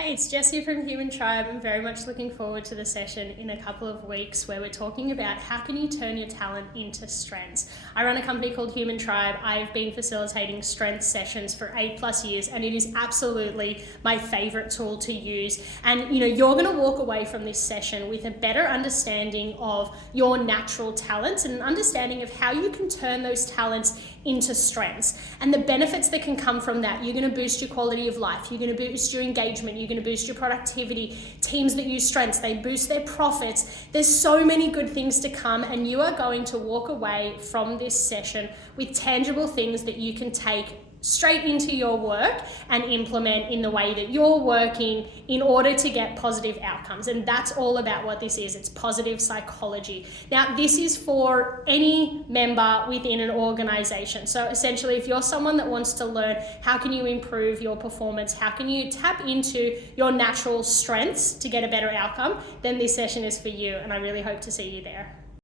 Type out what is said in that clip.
Hi, it's Jess here from Human Tribe. I'm very much looking forward to the session in a couple of weeks where we're talking about how can you turn your talent into strengths. I run a company called Human Tribe. I've been facilitating strength sessions for 8+ years, and it is absolutely my favorite tool to use. And you're going to walk away from this session with a better understanding of your natural talents and an understanding of how you can turn those talents into strengths and the benefits that can come from that. You're going to boost your quality of life. You're going to boost your engagement. You're going to boost your productivity. Teams that use strengths, they boost their profits. There's so many good things to come, and you are going to walk away from this session with tangible things that you can take straight into your work and implement in the way that you're working in order to get positive outcomes. And that's all about what this is. It's positive psychology. Now, this is for any member within an organization. So essentially, if you're someone that wants to learn how can you improve your performance, how can you tap into your natural strengths to get a better outcome, then this session is for you. And I really hope to see you there.